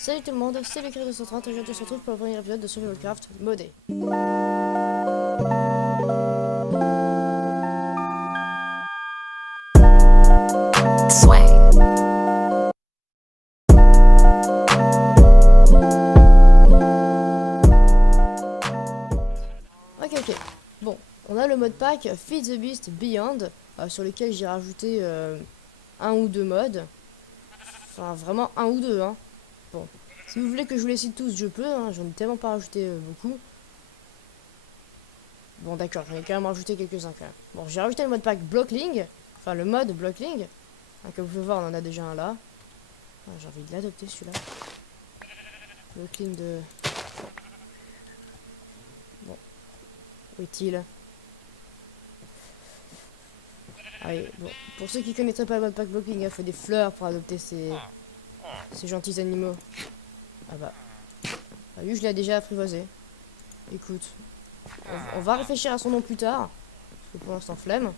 Salut tout le monde, c'est le 230 et je te retrouve pour le premier épisode de Survivalcraft modé. Swag. Ok. Bon, on a le mode pack Feed the Beast Beyond, sur lequel j'ai rajouté un ou deux modes. Enfin, vraiment un ou deux, hein. Bon, si vous voulez que je vous les cite tous, je peux, hein. J'en ai tellement pas rajouté beaucoup. Bon, d'accord, j'en ai quand même rajouté quelques-uns quand même. Bon, j'ai rajouté le mode pack Blockling, enfin le mode Blockling. Comme vous pouvez voir, on en a déjà un là. Ah, j'ai envie de l'adopter celui-là. Blockling de... Bon, où est-il? Ah oui, bon, pour ceux qui connaîtraient pas le mode pack blocking, il faut des fleurs pour adopter ces gentils animaux. Ah bah, lui je l'ai déjà apprivoisé. Écoute, on va réfléchir à son nom plus tard, parce que pour l'instant flemme.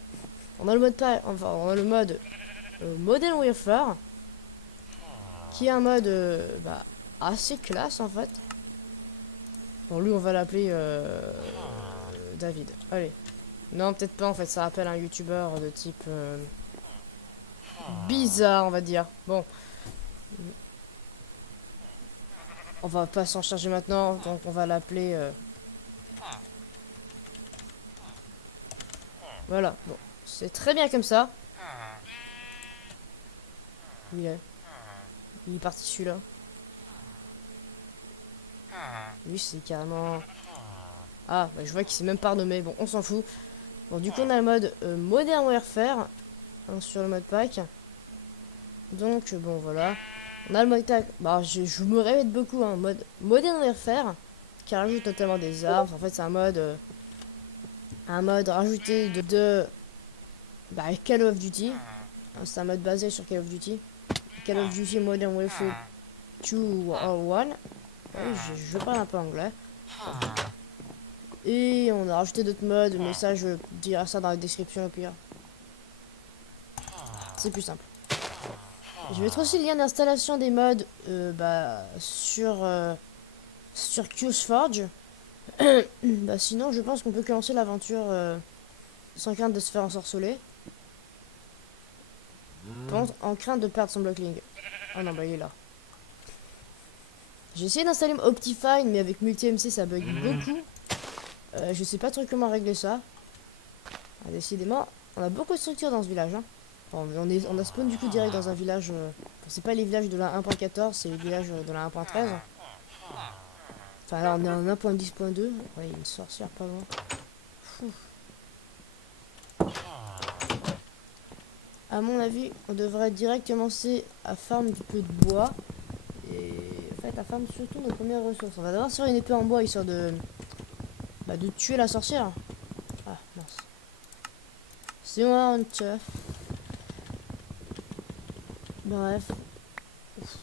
On a le mode on a le mode Modern Warfare, qui est un mode assez classe en fait. Bon, lui on va l'appeler David. Allez. Non, peut-être pas en fait, ça rappelle un youtubeur de type bizarre, on va dire. Bon. On va pas s'en charger maintenant, donc on va l'appeler... Voilà, bon. C'est très bien comme ça. Où il est? Il est parti celui-là. Lui, c'est carrément... Ah, bah, je vois qu'il s'est même pas renommé. Bon, on s'en fout. Bon, du coup, on a le mode Modern Warfare, hein, sur le mode pack. Donc, bon, voilà. On a le mode tag. Bah, je me répète beaucoup, hein. Mode Modern Warfare, qui rajoute notamment des armes. En fait, c'est un mode rajouté de Call of Duty. Hein, c'est un mode basé sur Call of Duty. Call of Duty Modern Warfare 2 All One. Oui, je parle un peu anglais. Bon. Et on a rajouté d'autres modes, mais ça, je dirai ça dans la description au pire. C'est plus simple. Je vais mettre aussi le lien d'installation des modes sur CuseForge. Sinon, je pense qu'on peut commencer l'aventure sans crainte de se faire ensorceler. En crainte de perdre son blockling. Ah non, bah il est là. J'ai essayé d'installer Optifine, mais avec multi-MC ça bug beaucoup. Je sais pas trop comment régler ça. Ah, décidément, on a beaucoup de structures dans ce village. Hein. Bon, on a spawn du coup direct dans un village. Bon, c'est pas les villages de la 1.14, c'est les villages de la 1.13. Enfin là on est en 1.10.2. Ouais, il y a une sorcière pas loin. Fou. À mon avis, on devrait direct commencer à farm du peu de bois. Et en fait, à farm surtout nos premières ressources. On va d'abord se faire une épée en bois histoire de tuer la sorcière. Ah, mince. C'est moi, chef. Bref. Ouf.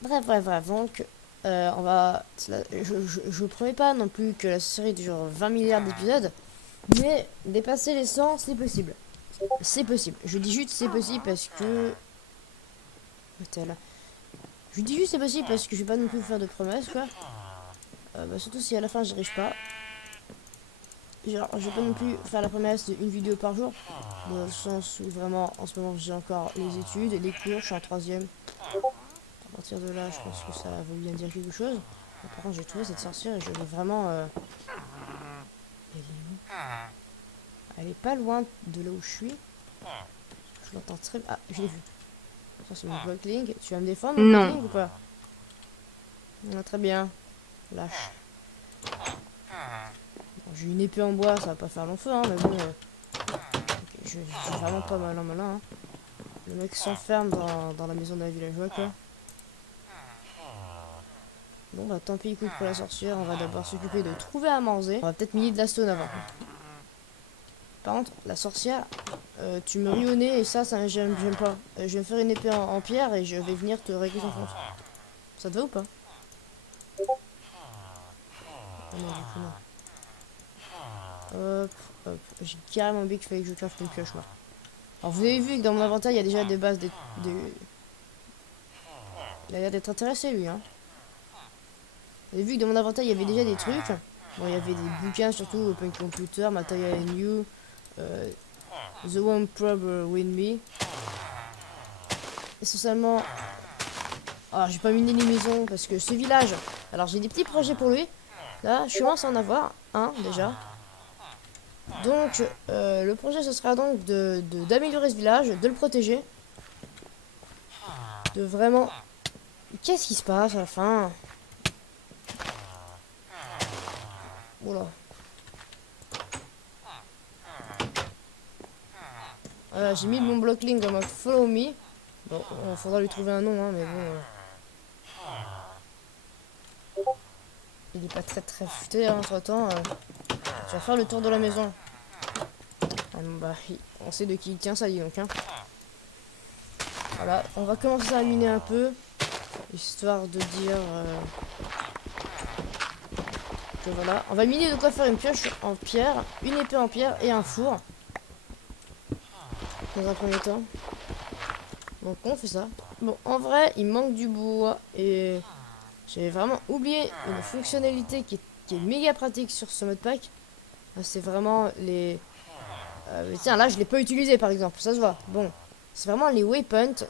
Bref. Donc, on va... Je promets pas non plus que la série dure 20 milliards d'épisodes. Mais dépasser les 100, c'est possible. C'est possible. Je dis juste c'est possible parce que... Hôtel. Je dis juste c'est possible parce que je vais pas non plus vous faire de promesses, quoi. Surtout si à la fin j'y arrive pas. Genre, je vais pas non plus faire la promesse d'une vidéo par jour. Dans le sens où vraiment, en ce moment, j'ai encore les études, les cours, je suis en troisième. À partir de là, je pense que ça veut bien dire quelque chose. Bon, par contre, j'ai trouvé cette sorcière et je vais vraiment... Elle est où? Elle est pas loin de là où je suis. Je l'entends très... Ah, je l'ai vu. Ça, c'est mon blockling. Tu vas me défendre, mon blockling, ou pas? Ah, très bien. Lâche. Bon, j'ai une épée en bois, ça va pas faire long feu, hein, mais bon... Okay, je suis vraiment pas malin. Hein. Le mec s'enferme dans la maison d'un villageois, quoi. Bon, bah tant pis, écoute, pour la sorcière, on va d'abord s'occuper de trouver à manger. On va peut-être miner de la stone avant. Par contre, la sorcière, tu me ris au nez et ça j'aime pas. Je vais me faire une épée en pierre et je vais venir te régler ton compte. Ça te va ou pas? Ah non, du coup, non. Hop. J'ai carrément oublié qu'il fallait que je craft une pioche, moi. Alors, vous avez vu que dans mon inventaire, il y a déjà des bases Il a l'air d'être intéressé, lui, hein. Vous avez vu que dans mon inventaire, il y avait déjà des trucs. Bon, il y avait des bouquins, surtout Open Computer, Material New, The One Probe With Me. Essentiellement... Alors, j'ai pas miné les maisons, parce que ce village... Alors, j'ai des petits projets pour lui. Là, je commence à en avoir un, déjà. Donc, le projet, ce sera donc d'améliorer ce village, de le protéger. De vraiment... Qu'est-ce qui se passe à la fin? Oula. Voilà, j'ai mis mon blockling comme un follow me. Bon, il faudra lui trouver un nom, hein, mais bon... Il est pas très futé, hein, entre temps. Tu vas faire le tour de la maison. Ah, bon, bah, on sait de qui il tient ça, dis donc, hein. Voilà, on va commencer à miner un peu. Histoire de dire... que voilà. On va miner de quoi faire une pioche en pierre, une épée en pierre et un four. Dans un premier temps. Donc on fait ça. Bon, en vrai, il manque du bois. Et j'ai vraiment oublié une fonctionnalité qui est méga pratique sur ce modpack. C'est vraiment les... tiens, là, je l'ai pas utilisé, par exemple. Ça se voit. Bon, c'est vraiment les waypoints.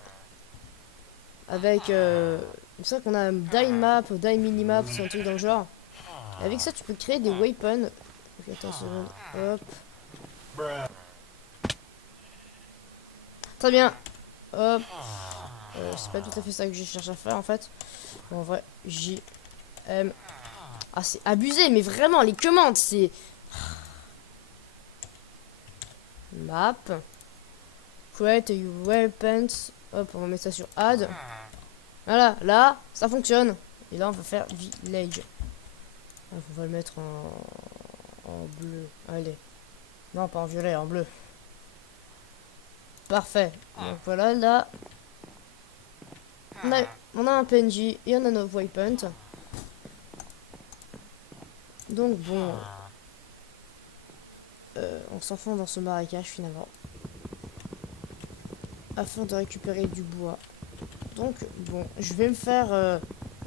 Avec... il me semble qu'on a un die map, die minimap, c'est un truc dans le genre. Et avec ça, tu peux créer des waypoints. Ok, attends une seconde. Hop. Très bien. Hop. C'est pas tout à fait ça que je cherche à faire, en fait. Bon, en vrai, JM. Ah, c'est abusé, mais vraiment, les commandes, c'est... Map. Create a waypoint. Hop, on va mettre ça sur add. Voilà, là, ça fonctionne. Et là, on va faire village. Ah, on va le mettre en bleu. Allez. Non, pas en violet, en bleu. Parfait. Donc voilà, là. On a un PNJ et on a notre waypoint. Donc bon. On s'enfonce dans ce marécage finalement. Afin de récupérer du bois. Donc bon, je vais me faire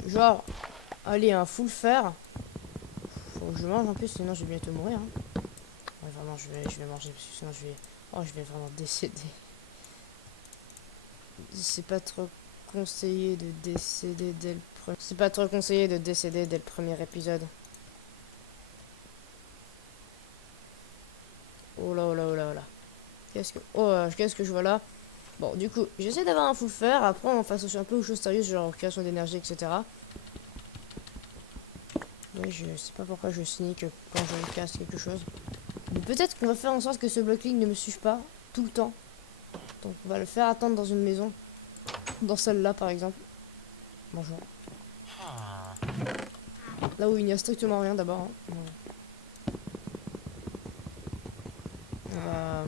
genre, allez, un full fer. Faut que je mange en plus, sinon je vais bientôt mourir. Hein. Ouais, vraiment, je vais manger, parce que sinon je vais vraiment décéder. C'est pas trop conseillé de décéder dès le premier... C'est pas trop conseillé de décéder dès le premier épisode. Oh là, oh là, oh là, oh là. Qu'est-ce que je vois là? Bon, du coup, j'essaie d'avoir un full fer. Après, on fasse aussi un peu aux choses sérieuses, genre création d'énergie, etc. Oui, je sais pas pourquoi je sneak quand je casse quelque chose. Mais peut-être qu'on va faire en sorte que ce blockling ne me suive pas tout le temps. Donc, on va le faire attendre dans une maison. Dans celle-là, par exemple. Bonjour. Là où il n'y a strictement rien d'abord. Hein. Bon. On va...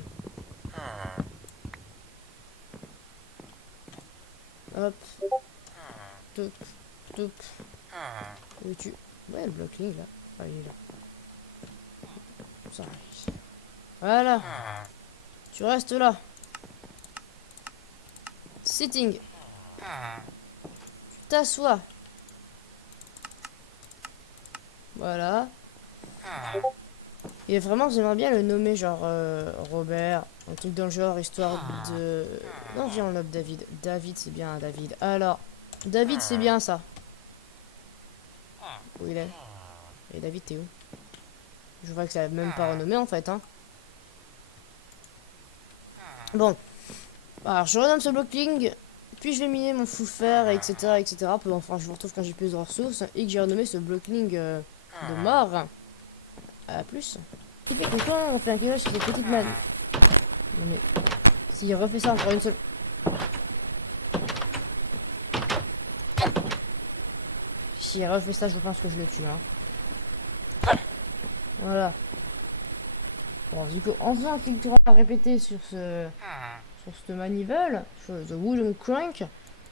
Hop. Top. Top. Où es-tu? Ouais, le blockling, là. Ah, il est là. Ça arrive. Voilà. Tu restes là. Sitting. Tu t'assois. Voilà. Et vraiment, j'aimerais bien le nommer genre Robert, un truc dans le genre, histoire de... Non, viens, on nomme David. David, c'est bien, David. Alors, David, c'est bien ça. Où il est? Et David, t'es où? Je vois que ça n'a même pas renommé en fait. Hein. Bon. Alors, je renomme ce blockling. Puis je vais miner mon full fer, etc. etc. Puis, enfin, je vous retrouve quand j'ai plus de ressources. Et que j'ai renommé ce blockling de mort. À plus. Tu fais que quand on fait un cleanage sur cette petite man. S'il refait ça encore une seule. S'il refait ça, je pense que je le tue. Hein. Voilà. Bon, du coup, en faisant un petit tour à répéter sur cette manivelle, sur the wooden crank,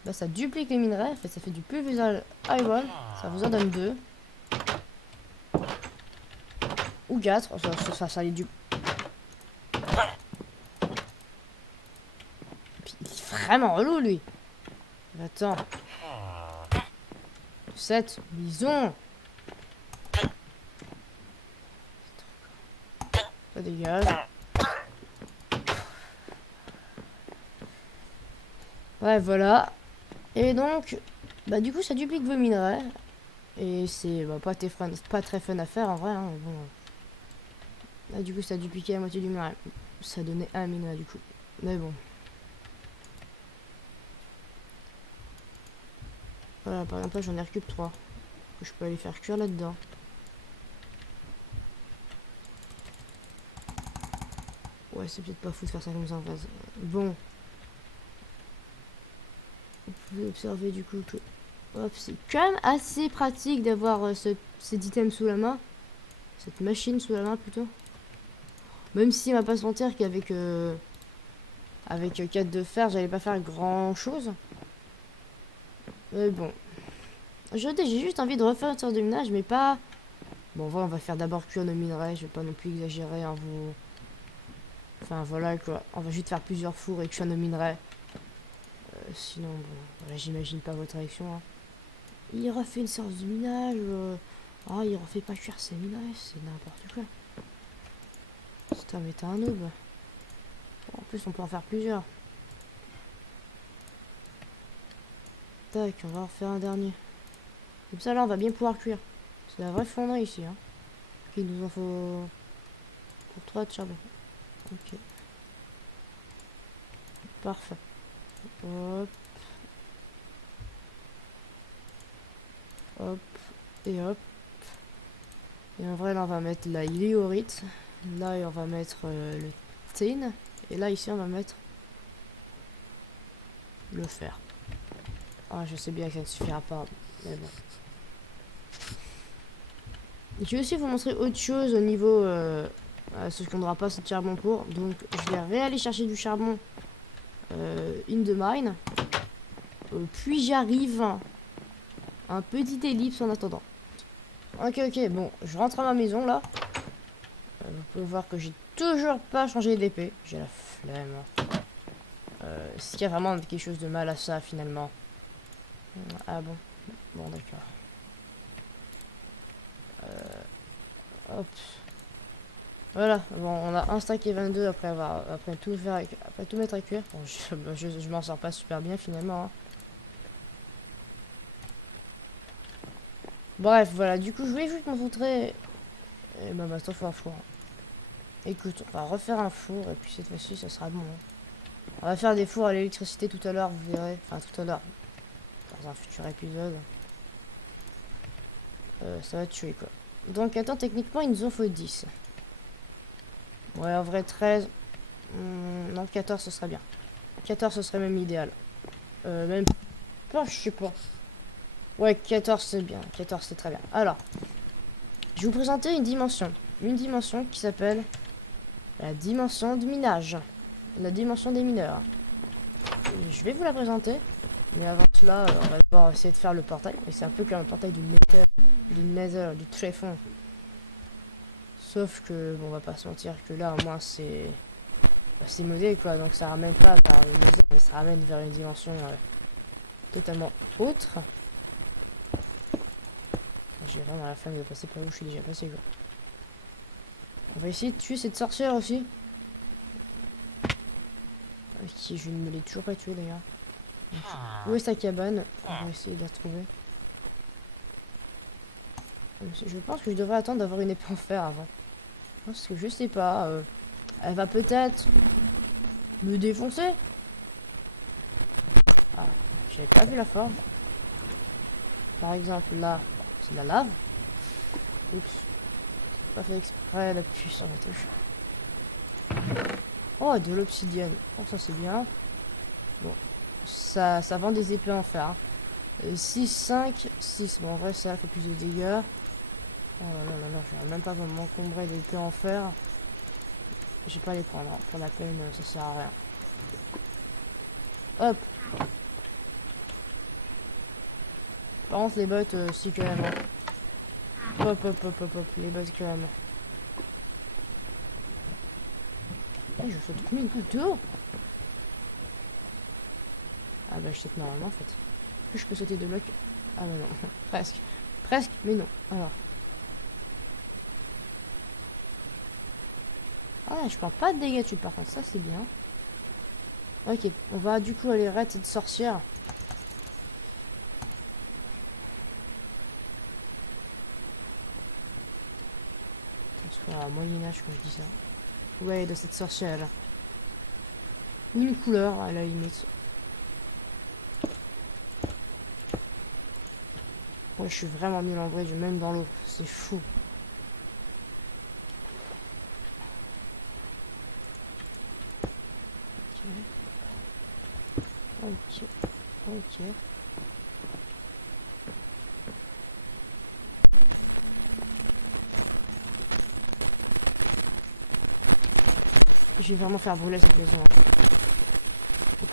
bah, ça duplique les minerais, ça fait du pulverisal iron, ça vous en donne 2. Ou 4, ça les dupe. Puis, il est vraiment relou lui. Attends. cette maison. Ça dégage. Ouais, voilà. Et donc, bah du coup, ça duplique vos minerais. Et c'est bah, pas très fun à faire en vrai. Hein, bon. Là, du coup, ça a dupliqué la moitié du minerai. Ça donnait un minerai du coup. Mais bon. Voilà, par exemple, là, j'en ai récup 3. Je peux aller faire cuire là-dedans. Ouais, c'est peut-être pas fou de faire ça comme ça en fait. Bon. Vous pouvez observer du coup que... Hop, c'est quand même assez pratique d'avoir cet item sous la main. Cette machine sous la main plutôt. Même si on va pas se mentir qu'avec avec 4 de fer, j'allais pas faire grand chose. Mais bon. Aujourd'hui, j'ai juste envie de refaire une sorte de minage, mais pas... Bon, voilà, on va faire d'abord cuire nos minerais. Je vais pas non plus exagérer en vous... Enfin, voilà quoi. On va juste faire plusieurs fours et cuire nos minerais. Sinon, bon, voilà, j'imagine pas votre réaction. Hein. Il refait une sorte de minage. Ah, il refait pas cuire ses minerais, c'est n'importe quoi. C'est un méta un noob. En plus, on peut en faire plusieurs. Tac, on va en refaire un dernier. Comme ça, là, on va bien pouvoir cuire. C'est la vraie fonderie ici. Hein. Ok, il nous en faut 3 de charbon. Ok. Parfait. Hop. Hop. Et hop. Et en vrai, là, on va mettre la liorite. Là, on va mettre le tin. Et là, ici, on va mettre le fer. Ah, je sais bien que ça ne suffira pas. Mais bon. Je vais aussi vous montrer autre chose au niveau... ce qu'on n'aura pas assez de charbon pour. Donc, je vais réaller chercher du charbon in the mine. Puis j'arrive. Un petit ellipse en attendant. Ok, ok, bon, je rentre à ma maison là. Vous pouvez voir que j'ai toujours pas changé d'épée. J'ai la flemme. Est-ce qu'il y a vraiment quelque chose de mal à ça finalement? Ah bon. Bon, d'accord. Hop. Voilà, bon, on a un stack et 22 après tout mettre à cuire. Bon, je m'en sors pas super bien finalement. Hein. Bref, voilà, du coup, je voulais juste vous montrer. Et bah, maintenant, faut un four. Écoute, on va refaire un four et puis cette fois-ci, ça sera bon. Hein. On va faire des fours à l'électricité tout à l'heure, vous verrez. Enfin, tout à l'heure. Dans un futur épisode. Ça va tuer quoi. Donc, attends, techniquement, il nous en faut 10. Ouais, en vrai, 13. Non, 14, ce serait bien. 14, ce serait même l'idéal. Même pas, je sais pas. Ouais, 14, c'est bien. 14, c'est très bien. Alors, je vais vous présenter une dimension. Une dimension qui s'appelle la dimension du minage. La dimension des mineurs. Je vais vous la présenter. Mais avant cela, on va devoir essayer de faire le portail. Et c'est un peu comme le portail du Nether, du tréfonds. Sauf que, bon, on va pas se mentir que là, au moins, c'est mauvais, quoi. Donc, ça ramène pas vers une maison, mais ça ramène vers une dimension totalement autre. J'ai vraiment la flemme de passer par où je suis déjà passé, quoi. On va essayer de tuer cette sorcière aussi. Qui je ne l'ai toujours pas tuée d'ailleurs. Où est sa cabane? On va essayer de la trouver. Je pense que je devrais attendre d'avoir une épée en fer avant. Parce que je sais pas. Elle va peut-être me défoncer. Ah, j'avais pas vu la forme. Par exemple là, c'est de la lave. Oups. Pas fait exprès d'appuyer sur la touche. Oh, de l'obsidienne. Ça c'est bien. Bon. Ça vend des épées en fer. 6, 5, 6. Bon, en vrai, ça fait plus de dégâts. Oh là là là là, je vais même pas m'encombrer d'épées en fer. Je vais pas les prendre. Hein. Pour la peine, ça sert à rien. Hop. Par contre, les bottes, si quand même. Hein. Hop, hop, hop, hop, hop. Les bottes quand même. Oh, je fais combien de coups dehors? Ah bah je saute normalement en fait. Je peux sauter de blocs. Ah non, non, presque. Presque, mais non. Alors. Ah je prends pas de dégâts dessus par contre, ça c'est bien. Ok, on va du coup aller raid cette sorcière. Moins de ménage que je dis ça. Ouais, de cette sorcière là. Une couleur à la limite. Ouais, je suis vraiment nul en vrai, même dans l'eau. C'est fou. Ok. Ok. Je vais vraiment faire brûler cette maison.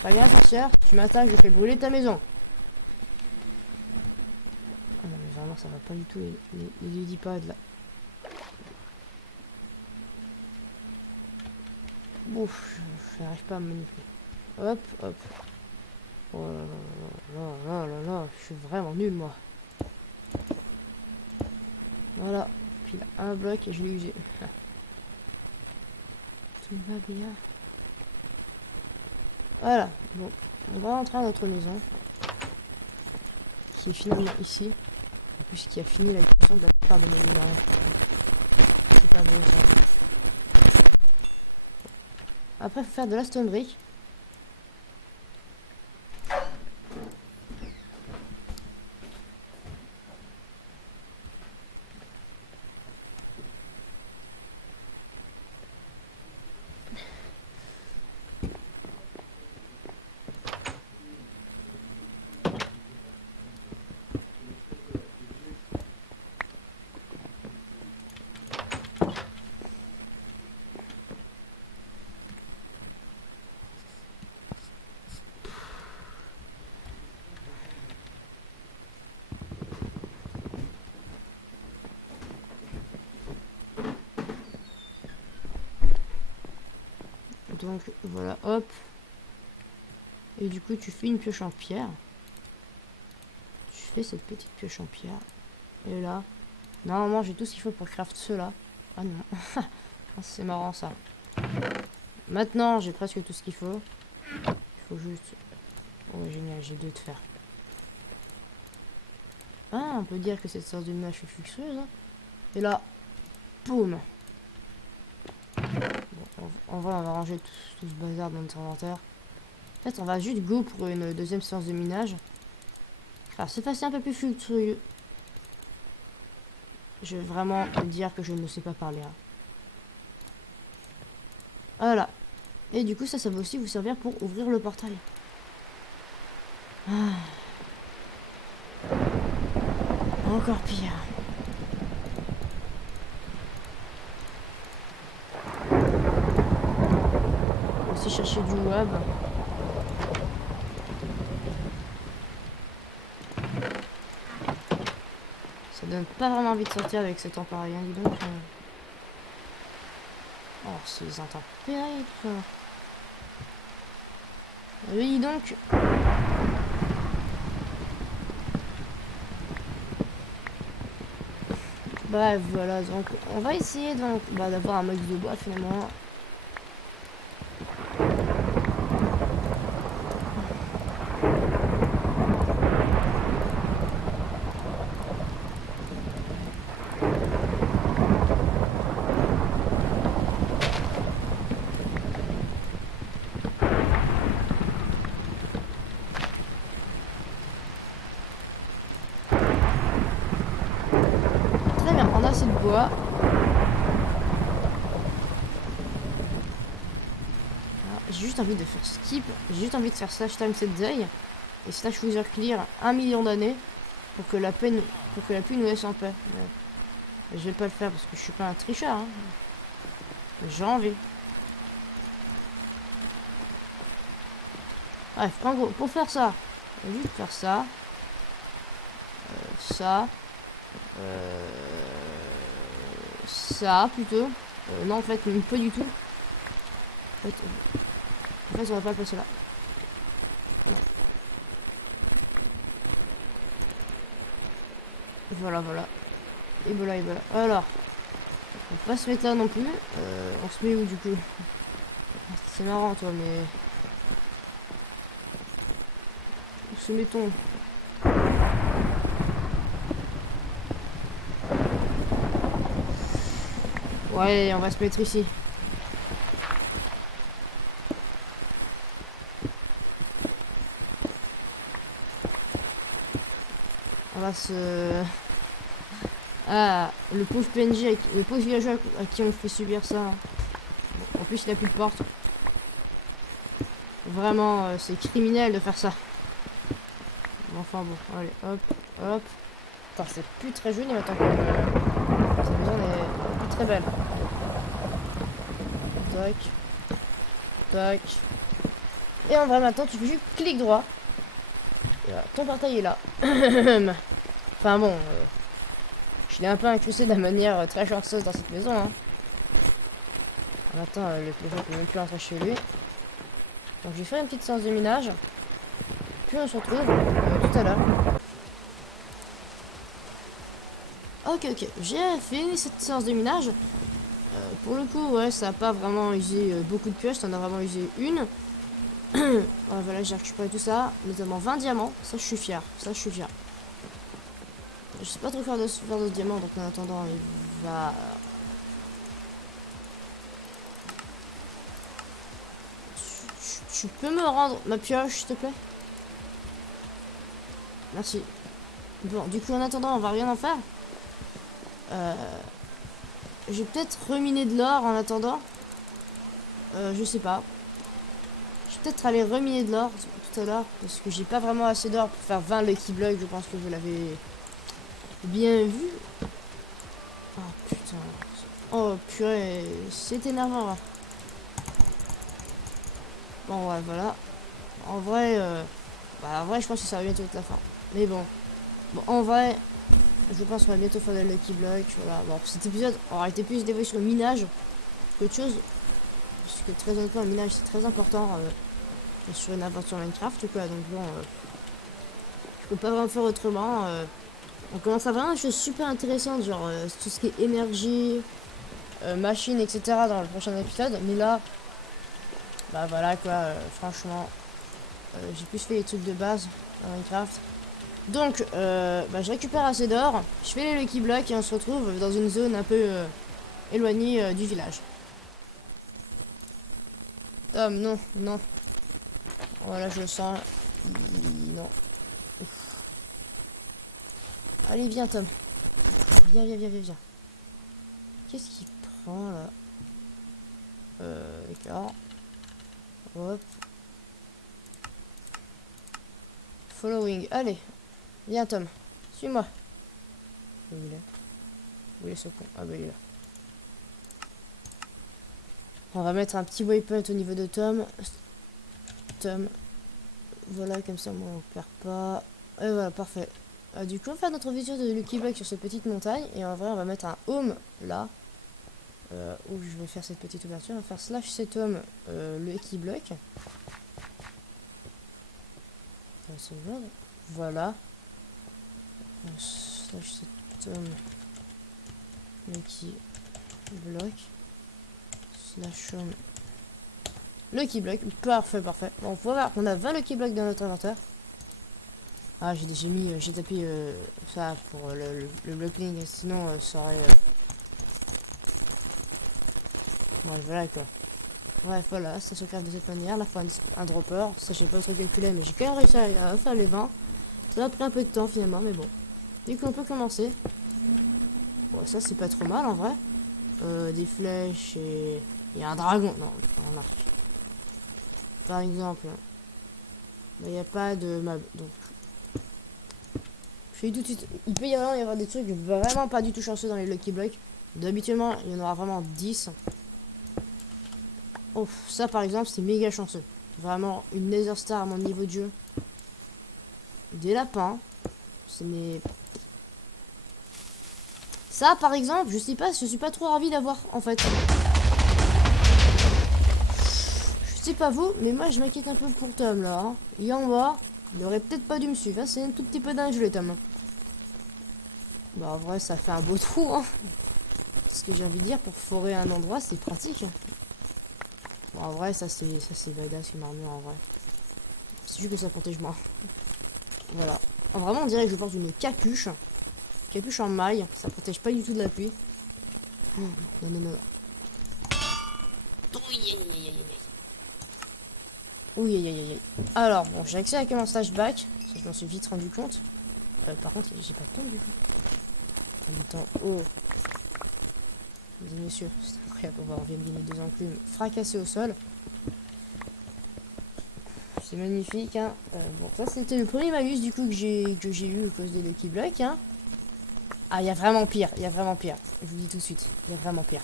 Pas bien, sorcière, tu m'attaques, je fais brûler ta maison. Vraiment, ça va pas du tout. Il dit pas de là. Ouf, je n'arrive pas à me mener. Hop, hop. Oh là là là là, je suis vraiment nul moi. Voilà, puis là, un bloc et je l'ai usé. Tu vas bien. Voilà, bon, on va rentrer à notre maison. Qui est finalement ici. Puisqu'il a fini la question de la part de la maison. C'est pas bon. Après, il faut faire de la stone brick. Donc voilà, hop. Et du coup, tu fais une pioche en pierre. Tu fais cette petite pioche en pierre. Et là, normalement, j'ai tout ce qu'il faut pour craft cela. Ah non. C'est marrant ça. Maintenant, j'ai presque tout ce qu'il faut. Il faut juste... Oh, génial, j'ai 2 de fer. Ah, on peut dire que cette sorte de minage est fluxueuse. Hein. Et là, boum. En vrai, on va ranger tout ce bazar dans notre inventaire. En fait, on va juste go pour une deuxième séance de minage. Alors, c'est facile, un peu plus fluctueux. Je vais vraiment dire que je ne sais pas parler. Hein. Voilà. Et du coup, ça va aussi vous servir pour ouvrir le portail. Ah. Encore pire. On va aussi chercher du web. Ça donne pas vraiment envie de sortir avec ce temps pareil, hein, dis donc. Oh, ces intempéries, tout ça. Oui, dis donc. Bref, voilà, donc on va essayer donc d'avoir un max de bois finalement. Très bien, on a assez de bois. J'ai juste envie de faire skip, j'ai juste envie de faire slash time set day et slash wither clear 1 million d'années pour que la pluie nous laisse en paix. Ouais. Je vais pas le faire parce que je suis pas un tricheur. Hein. J'ai envie. Bref, en gros, pour faire ça, on va juste faire ça. Ça plutôt. Non, en fait, même pas du tout. En fait, on va pas le passer là. Voilà, voilà. Et voilà, et voilà. Alors, on va pas se mettre là non plus. On se met où du coup? C'est marrant, toi, mais... Où se mettons? Ouais, on va se mettre ici. On va se... Ah, le pauvre PNJ, le pauvre villageois à qui on fait subir ça. En plus, il a plus de porte. Vraiment, c'est criminel de faire ça. Enfin bon, allez, hop, hop. Attends, c'est plus très joli maintenant comme... Cette maison est plus très belle. Tac. Tac. Et en vrai, maintenant, tu fais juste clic droit. Et voilà, ton portail est là. Enfin bon, je l'ai un peu incrusté de la manière très chanceuse dans cette maison. Hein. Attends, le pigeon peut même plus rentrer chez lui. Donc je vais faire une petite séance de minage. Puis on se retrouve tout à l'heure. Ok, ok, j'ai fini cette séance de minage. Pour le coup, ouais, ça n'a pas vraiment usé beaucoup de pioches, ça en a vraiment usé une. Voilà, j'ai récupéré tout ça, notamment 20 diamants. Ça, je suis fier. Ça, je suis fier. Je sais pas trop faire de diamants, donc en attendant, il va... Tu peux me rendre ma pioche, s'il te plaît? Merci. Bon, du coup, en attendant, on va rien en faire. Je vais peut-être reminer de l'or en attendant. Je sais pas. Je vais peut-être aller reminer de l'or tout à l'heure, parce que j'ai pas vraiment assez d'or pour faire 20 Lucky Blocks, je pense que vous l'avez bien vu. Oh putain. Oh purée, c'est énervant là. Bon ouais, voilà. En vrai, en vrai, je pense que ça va bientôt être la fin. Mais bon. Bon, en vrai, je pense qu'on va bientôt faire des Lucky Blocks. Voilà. Bon, cet épisode aura été plus dévoué sur le minage qu'autre chose. Parce que très honnêtement, le minage c'est très important sur une aventure Minecraft quoi. Donc bon, je peux pas vraiment faire autrement. On commence à vraiment des choses super intéressantes, genre tout ce qui est énergie, machine, etc. dans le prochain épisode. Mais là, bah voilà quoi, franchement, j'ai plus fait les trucs de base dans Minecraft. Donc, je récupère assez d'or, je fais les Lucky Blocks et on se retrouve dans une zone un peu éloignée du village. Tom, non, non. Voilà, je le sens. Non. Allez, viens, Tom. Viens, viens, viens, viens, viens. Qu'est-ce qu'il prend là? D'accord. Hop. Following. Allez. Viens, Tom. Suis-moi. Où il est? Où est ce con? Ah bah il est là. On va mettre un petit waypoint au niveau de Tom. Tom. Voilà, comme ça, on perd pas. Et voilà, parfait. Du coup, on va faire notre visite de Lucky Block sur cette petite montagne. Et en vrai, on va mettre un home là. Où je vais faire cette petite ouverture. On va faire slash cet home Lucky Block. Voilà. Slash cet home Lucky Block. Slash home Lucky Block. Parfait, parfait. Bon, on va voir qu'on a 20 Lucky Blocks dans notre inventaire. Ah, j'ai tapé ça pour le blocking, sinon ça aurait... Ouais, voilà quoi. Bref, voilà, ça se fait de cette manière. La fois un dropper, ça je sais pas ce que calculer, mais j'ai quand même réussi à faire les 20. Ça a pris un peu de temps finalement, mais bon. Du coup, on peut commencer. Bon, ça c'est pas trop mal en vrai. Des flèches et... Il y a un dragon, non. Par exemple. Il n'y a pas de meuble, donc... Je fais tout de suite. Il peut y avoir des trucs vraiment pas du tout chanceux dans les Lucky Blocks. D'habituellement, il y en aura vraiment 10. Oh, ça par exemple, c'est méga chanceux. Vraiment une Nether Star à mon niveau de jeu. Des lapins. C'est mes... Ça par exemple, je sais pas, je suis pas trop ravi d'avoir en fait. Je sais pas vous, mais moi je m'inquiète un peu pour Tom là. Hein. Il est en bas. Il aurait peut-être pas dû me suivre. Hein. C'est un tout petit peu dangereux, Tom. Bah en vrai ça fait un beau trou hein. Ce que j'ai envie de dire, pour forer un endroit c'est pratique. Bon, en vrai ça c'est badass une armure en vrai. C'est juste que ça protège moins. Voilà. Vraiment on dirait que je porte une capuche. Capuche en maille, ça protège pas du tout de la pluie. Non, non, non. Oui, aïe, aïe, aïe. Alors, bon, j'ai accès à mon flashback. Ça, je m'en suis vite rendu compte. Par contre, j'ai pas compris. Attends, oh. Mesdames et messieurs, c'est incroyable. On vient de gagner 2 enclumes fracassées au sol. C'est magnifique, hein. Bon, ça, c'était le premier malus, du coup, que j'ai eu au cause de Lucky Block, hein. Ah, il y a vraiment pire. Il y a vraiment pire. Je vous dis tout de suite. Il y a vraiment pire.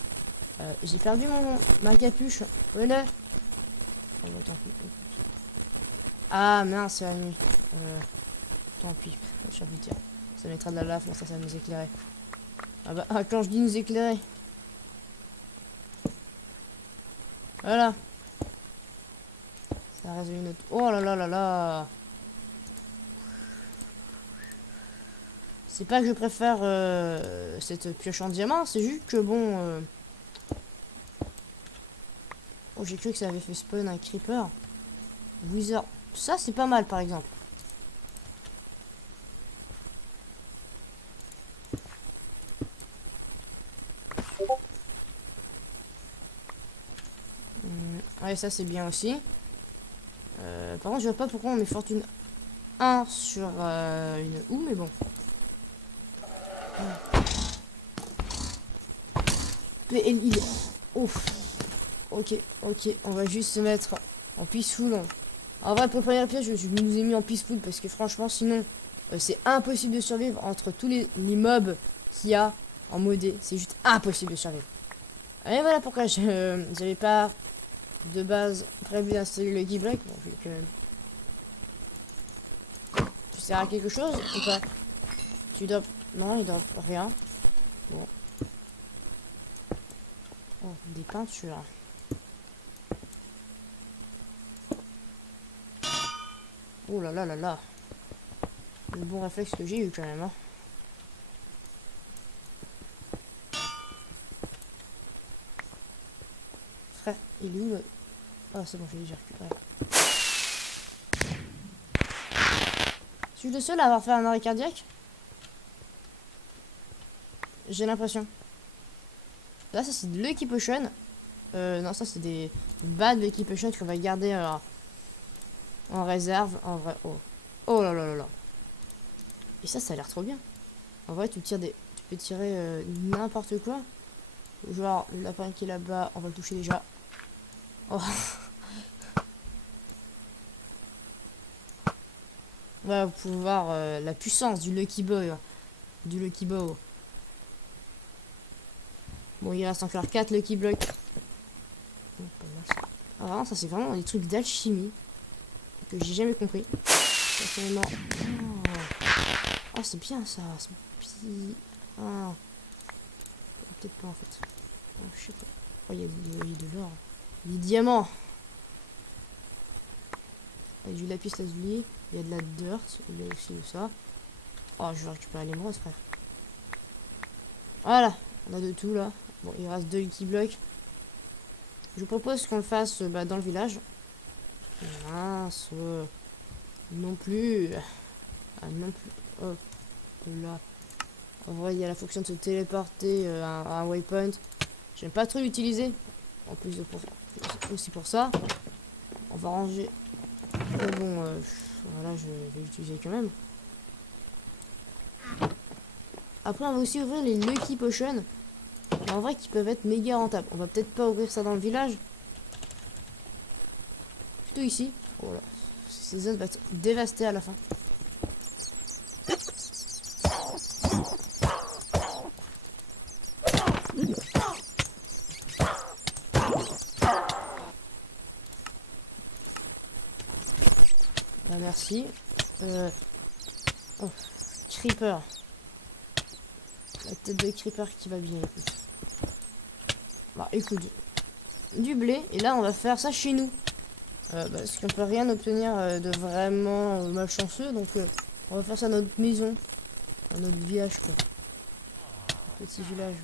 J'ai perdu ma capuche. Voilà. Ah mince, c'est la nuit. Tant pis, j'ai envie de dire. Ça mettra de la lave, mais ça va nous éclairer. Ah bah, quand je dis nous éclairer. Voilà. Ça a résolu notre... Oh là là là là. C'est pas que je préfère cette pioche en diamant, c'est juste que bon... Oh, j'ai cru que ça avait fait spawn un creeper. Wizard. Ça, c'est pas mal, par exemple. Ouais, ça, c'est bien aussi. Par contre, je vois pas pourquoi on met fortune 1 sur une houe, mais bon. Mais il est... Ouf. Ok, ok. On va juste se mettre en peaceful. En vrai, pour le premier épisode, je nous ai mis en peaceful parce que franchement, sinon, c'est impossible de survivre entre tous les mobs qu'il y a en modé. C'est juste impossible de survivre. Et voilà pourquoi j'avais pas de base prévu d'installer le Lucky Block. Bon, vu que... Tu sers à quelque chose ou pas? Tu dois... Non, il doit rien. Bon. Oh, des peintures. Oh là là là là. Le bon réflexe que j'ai eu quand même. Hein. Frère, il est où? Ah, c'est bon, je l'ai déjà récupéré. Suis-je le seul à avoir fait un arrêt cardiaque? J'ai l'impression. Là, ça c'est de Lucky Potion. Non, ça c'est des bas de Lucky Potion qu'on va garder en réserve. En vrai. Oh. Oh là là là là. Et ça a l'air trop bien. En vrai, tu peux tirer n'importe quoi. Genre, le lapin qui est là-bas, on va le toucher déjà. Oh. On va pouvoir la puissance du Lucky Boy. Du Lucky Bow. Bon, il reste encore 4 Lucky Blocks. Ah, vraiment, ça c'est vraiment des trucs d'alchimie que j'ai jamais compris. Personnellement. Oh, c'est bien ça. Ah. Peut-être pas en fait. Oh, je sais pas. Oh, il y a de l'or. Des diamants. Avec du lapis lazuli. Il y a de la dirt. Il y a aussi de ça. Oh, je vais récupérer l'émeraude, frère. Voilà. On a de tout là. Bon, il reste 2 Lucky Blocks. Je propose qu'on le fasse dans le village. Mince. Non plus. Ah, non plus. Oh. Là. En vrai, il y a la fonction de se téléporter à un waypoint. J'aime pas trop l'utiliser. En plus de aussi pour ça. On va ranger. Mais bon, là, je vais l'utiliser quand même. Après, on va aussi ouvrir les Lucky Potions. Mais en vrai, qui peuvent être méga rentables. On va peut-être pas ouvrir ça dans le village. Plutôt ici. Voilà. Ces zones vont être dévastées à la fin. Ah, merci. Oh, Creeper. La tête de Creeper qui va bien. Bah écoute, du blé. Et là, on va faire ça chez nous. Parce qu'on peut rien obtenir de vraiment malchanceux. Donc, on va faire ça à notre maison. À notre village, quoi. Petit village.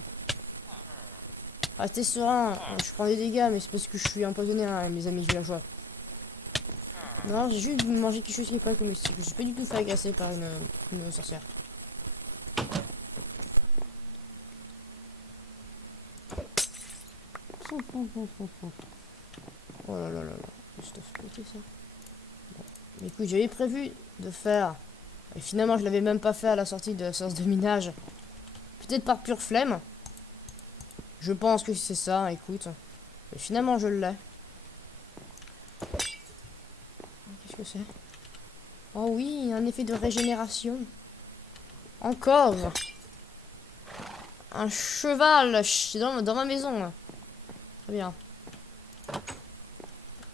Restez serein, je prends des dégâts, mais c'est parce que je suis empoisonné, hein, mes amis villageois. Non, j'ai juste mangé quelque chose qui n'est pas comestible. Je suis pas du tout fait agresser par une sorcière. Oh là là là là. Juste ça. Bon. Écoute, j'avais prévu de faire... Et finalement, je l'avais même pas fait à la sortie de la séance de minage. Peut-être par pure flemme. Je pense que c'est ça, écoute. Et finalement, je l'ai. Qu'est-ce que c'est? Oh oui, un effet de régénération. Encore. Un cheval dans ma maison. Là. Très bien.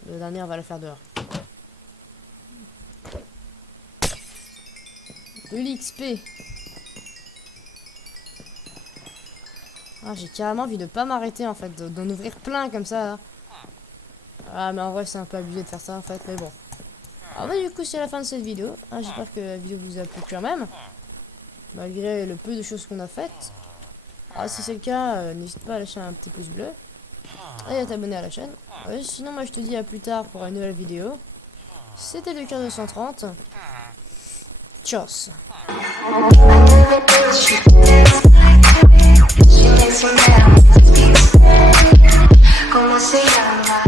Le dernier, on va le faire dehors. De l'XP. Ah, j'ai carrément envie de pas m'arrêter en fait, d'en ouvrir plein comme ça. Là. Ah, mais en vrai, c'est un peu abusé de faire ça en fait, mais bon. Alors, bah, du coup, c'est la fin de cette vidéo. Ah, j'espère que la vidéo vous a plu quand même. Malgré le peu de choses qu'on a faites. Ah, si c'est le cas, n'hésite pas à lâcher un petit pouce bleu. Et à t'abonner à la chaîne. Sinon, moi, je te dis à plus tard pour une nouvelle vidéo. C'était le cœur 230. Tchuss. She makes me mad, ¿cómo se llama?